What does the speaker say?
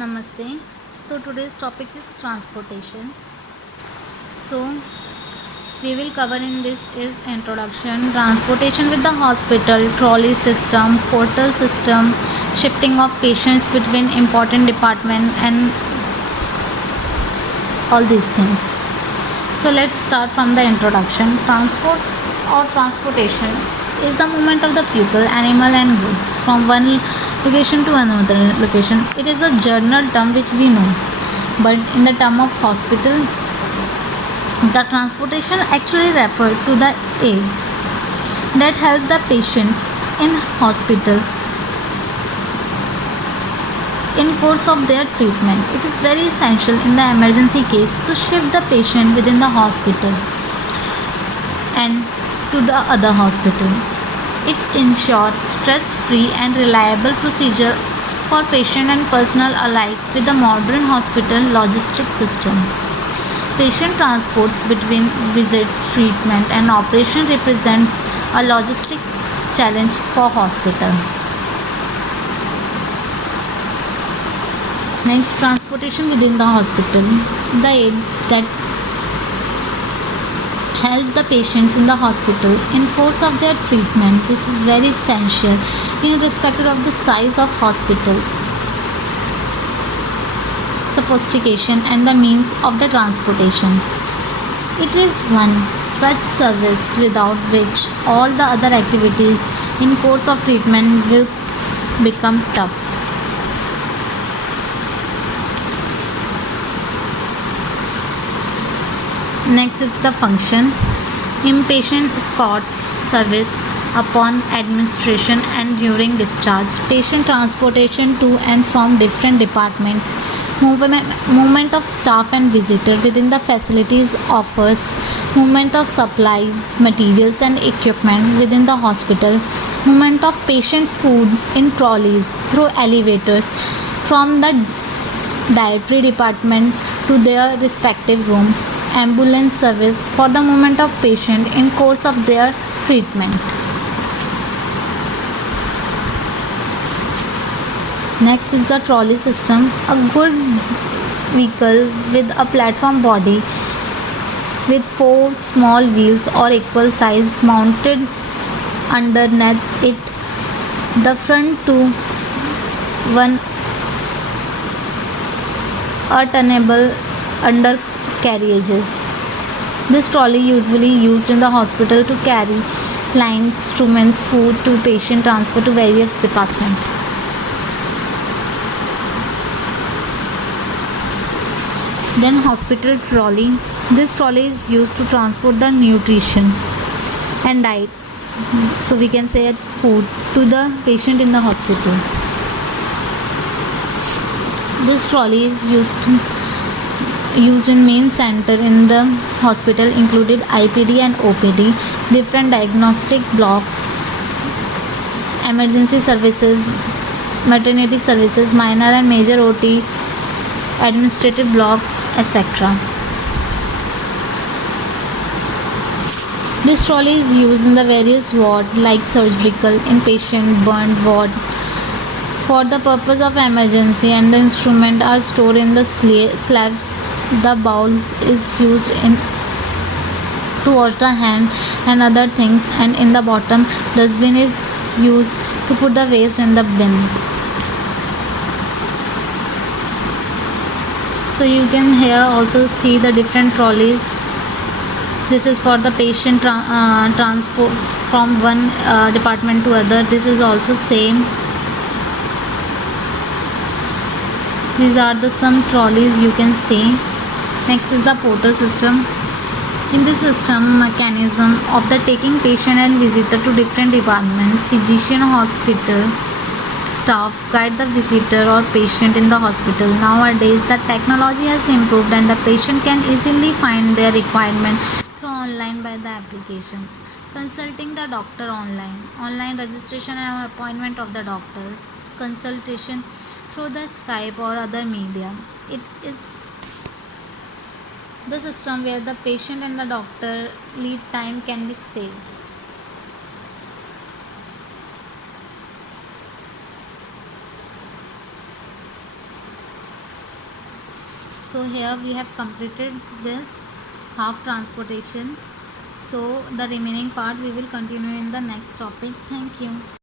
Namaste. So today's topic is transportation. So we will cover in this is introduction, transportation with the hospital, trolley system, portal system, shifting of patients between important department and all these things. So let's start from the introduction. Transport or transportation is the movement of the people, animal and goods from one location to another location. It is a general term which we know, but in the term of hospital, the transportation actually refer to the aids that help the patients in hospital in course of their treatment. It is very essential in the emergency case to shift the patient within the hospital and to the other hospital. It ensures stress-free and reliable procedure for patient and personnel alike with the modern hospital logistic system. Patient transports between visits, treatment and operation represents a logistic challenge for hospital. Next, transportation within the hospital. The aids that help the patients in the hospital in course of their treatment. This is very essential in respect of the size of hospital, sophistication and the means of the transportation. It is one such service without which all the other activities in course of treatment will become tough. Next is the function. Inpatient escort service upon administration and during discharge. Patient transportation to and from different departments. Movement of staff and visitor within the facilities offers movement of supplies, materials and equipment within the hospital. Movement of patient food in trolleys through elevators from the dietary department to their respective rooms. Ambulance service for the movement of patient in course of their treatment. Next is the trolley system, a good vehicle with a platform body with 4 small wheels or equal size mounted underneath it, the front to one turnable undercarriages. This trolley usually used in the hospital to carry lines, instruments, food to patient transfer to various departments. Then hospital trolley. This trolley is used to transport the nutrition and diet, so we can say food, to the patient in the hospital. This trolley is used in main center in the hospital included IPD and OPD, different diagnostic block, emergency services, maternity services, minor and major OT, administrative block, etc. This trolley is used in the various ward like surgical, inpatient, burn ward for the purpose of emergency, and the instruments are stored in the slabs. The bowls is used to wash the hand and other things, and in the bottom dustbin is used to put the waste in the bin. So you can here also see the different trolleys. This is for the patient transport from one department to other. This is also same. These are the some trolleys you can see. Next is the portal system. In this system, mechanism of the taking patient and visitor to different departments, physician, hospital staff guide the visitor or patient in the hospital. Nowadays, the technology has improved and the patient can easily find their requirement through online by the applications. Consulting the doctor online registration and appointment of the doctor, consultation through the Skype or other media. It is the system where the patient and the doctor lead time can be saved. So here we have completed this half transportation. So the remaining part we will continue in the next topic. Thank you.